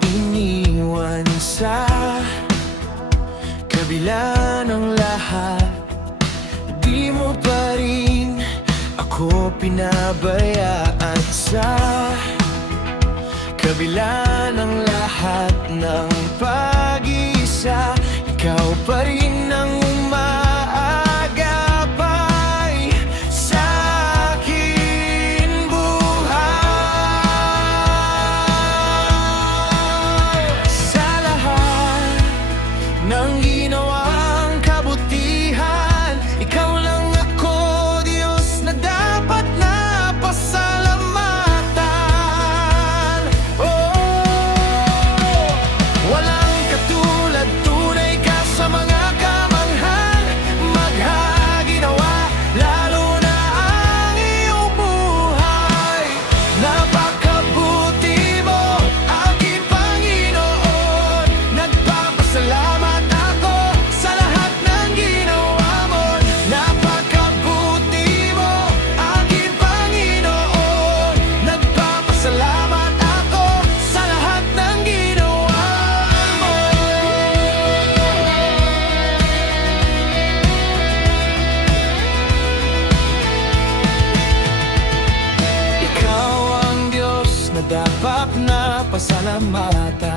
iniwan sa kabila ng lahat. Di mo pa rin ako pinabayaan sa kabila ng lahat ng pag-iisa. Ikaw pa rin ang umaagapay sa aking buhay. Sa lahat ng ginawang kabutihan, ikaw lang ako, Diyos, na dapat na pasalamatan. Walang katulad, tunay ka sa mga kamanghan, maghaginawa, lalo na ang iyong buhay. Napakabuti mo, aking Panginoon. Nagpapasalamat ako sa lahat ng ginawa mo. Napakabuti mo, aking Panginoon. Nagpapasalamat ako sa lahat ng ginawa mo. Ikaw ang Diyos na dapat na pasalamatan.